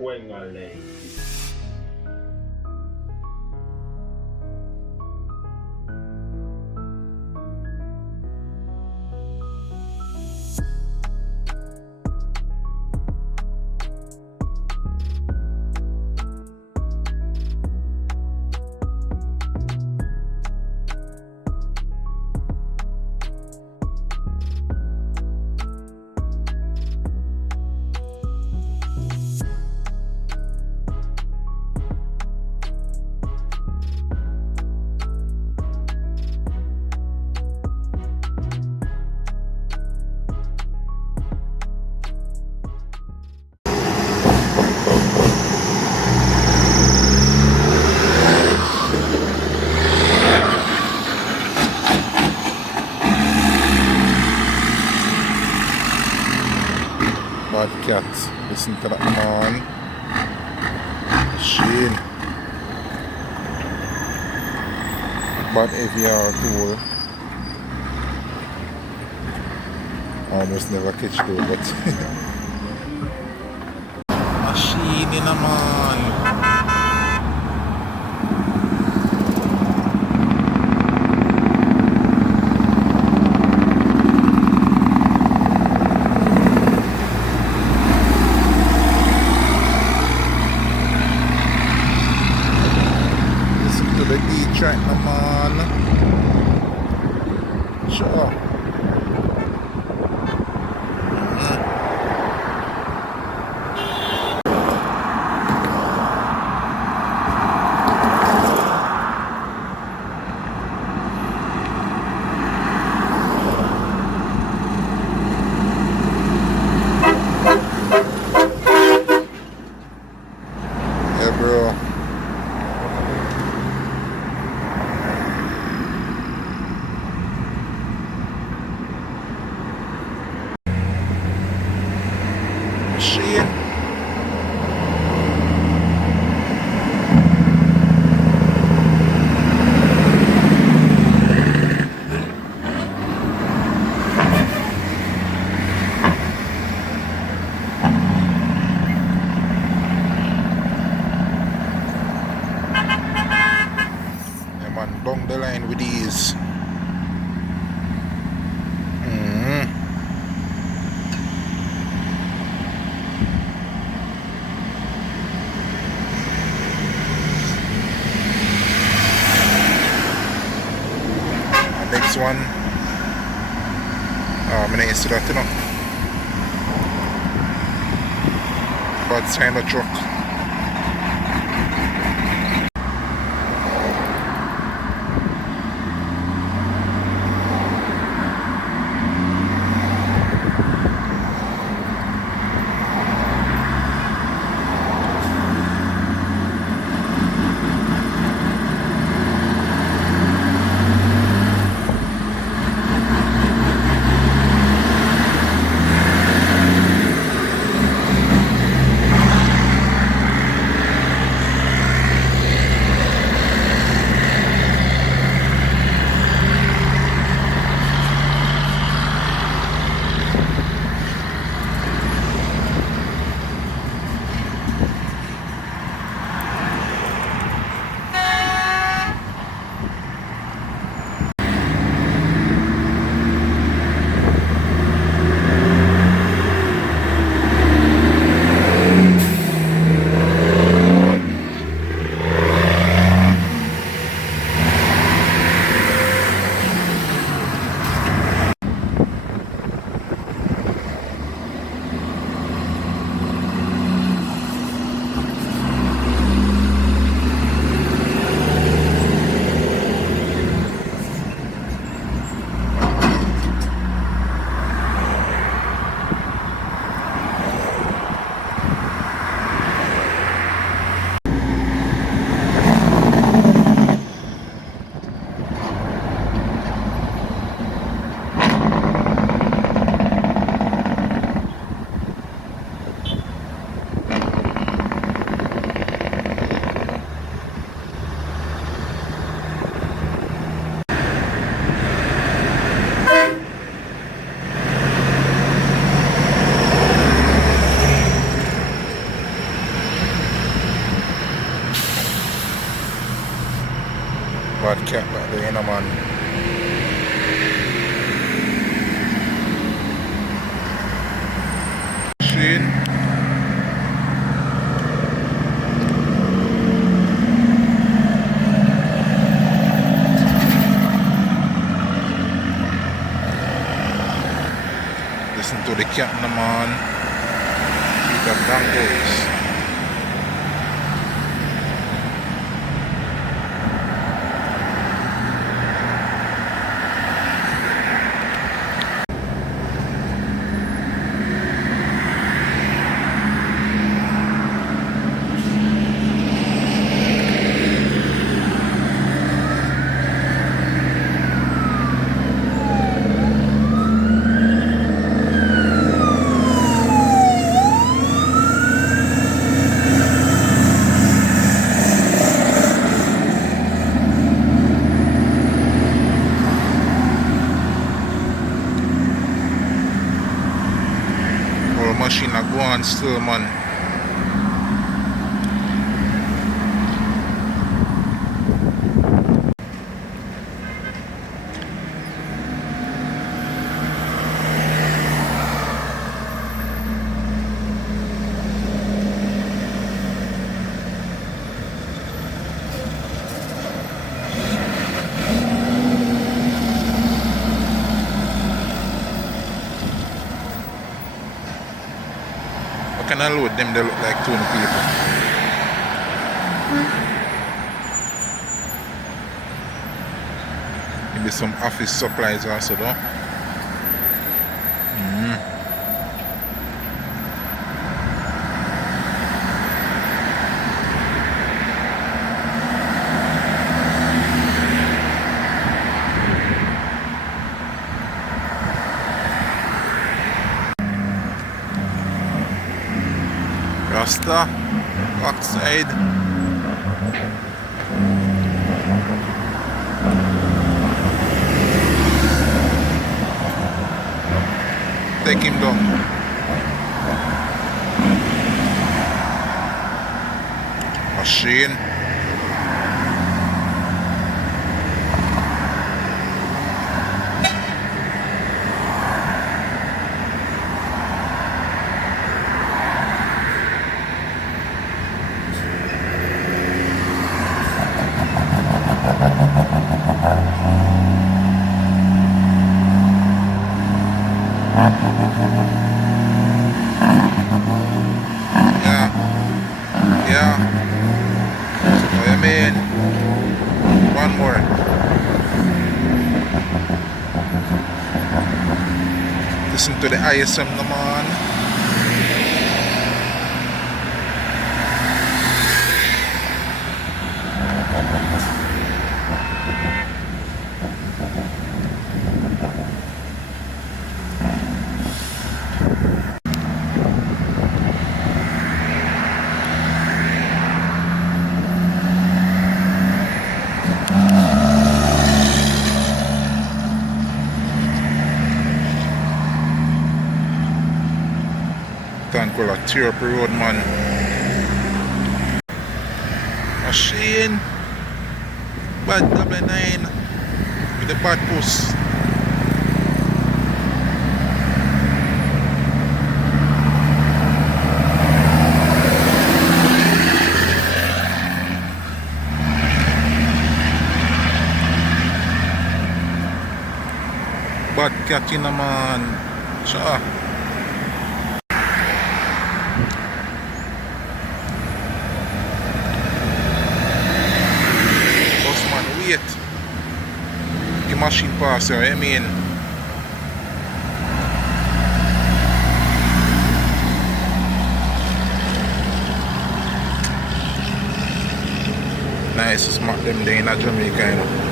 Juégale. Bad cat. Listen to that man. Shane. Bad AVR tool. Almost never catch though, but machine in a man. The D-track naman. Sure. Yeah, bro. Shit. Yeah, man, down the line with these. Next one. I'm gonna answer that, you know. Bad sign of truck. Listen to the captain, man. Peter Bangles. Machine a go on still, man. Can I load them? They look like 20 people. Maybe some office supplies also though. Rasta, backside. Take him down. Machine. Yeah. What you mean? One more. Listen to the ISM naman. Thank you, tear up the road, man. Machine. Bad double 9 with the bad post. Bad catching naman. Siya. The machine passer, I mean. Nice to smack them there in Jamaica, you know.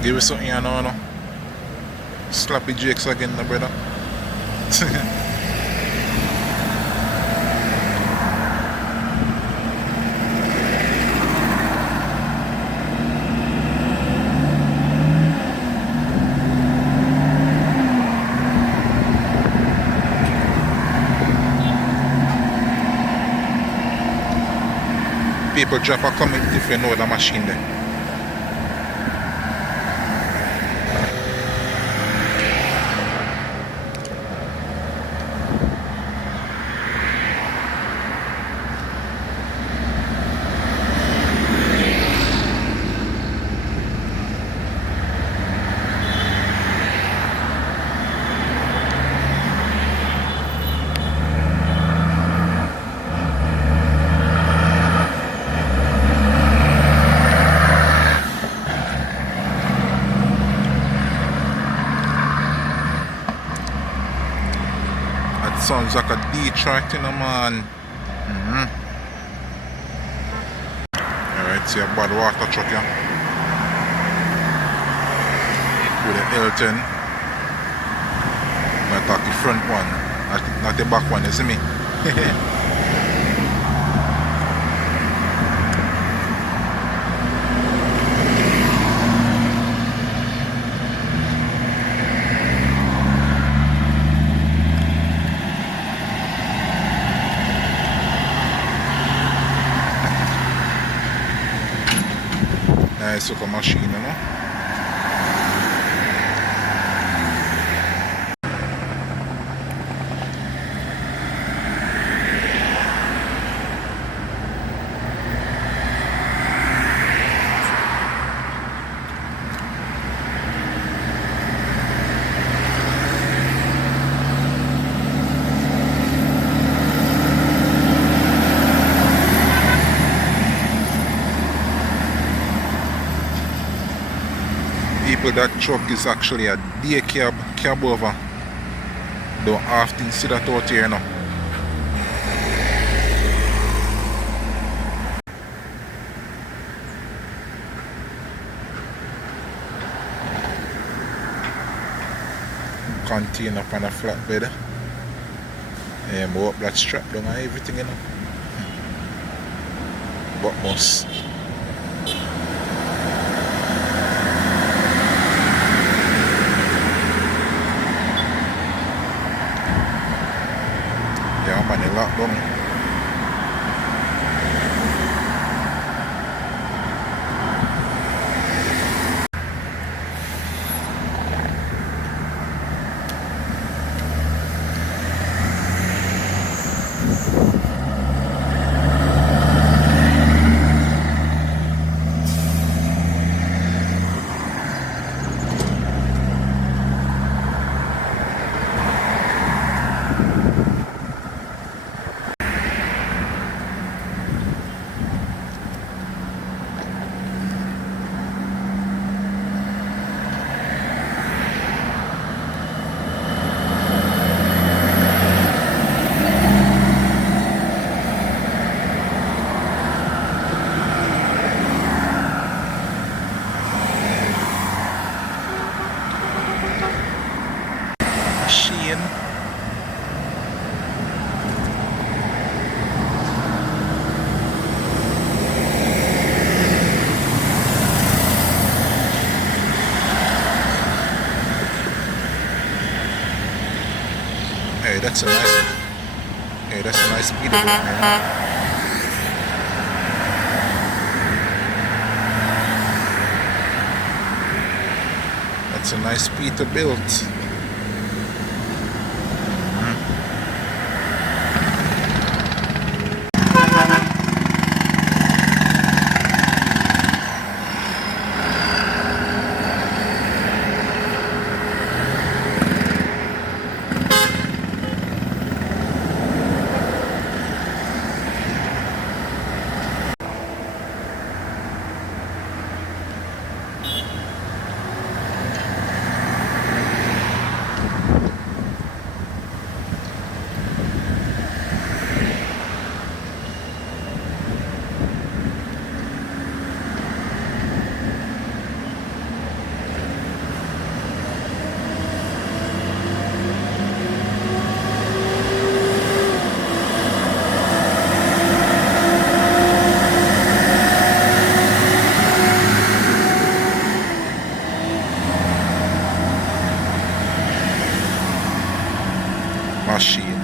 Give us something, you know, no? Sloppy Jakes again, no, brother. people drop a comment if you know the machine there. Sounds like a Detroit, you know, man. Alright, see a bad water truck here. With the L10. I talk the front one, not the back one, you see me? Nice looking machine, you know. People, that truck is actually a day cab over. Don't often see that out here now. Container on a flatbed. Up that strap down and everything, you know. But must. Yeah, man, they locked down. Hey, that's a nice speed of it, man. That's a nice speed to build. Machine.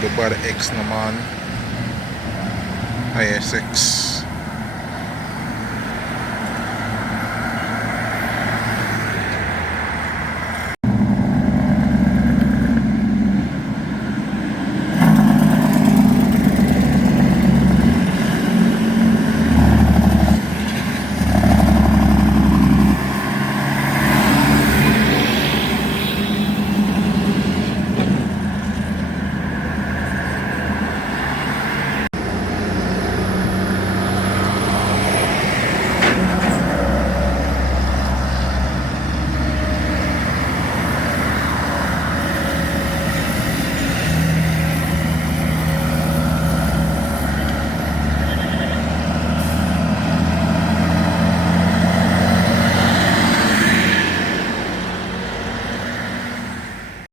to the body X no man. ISX.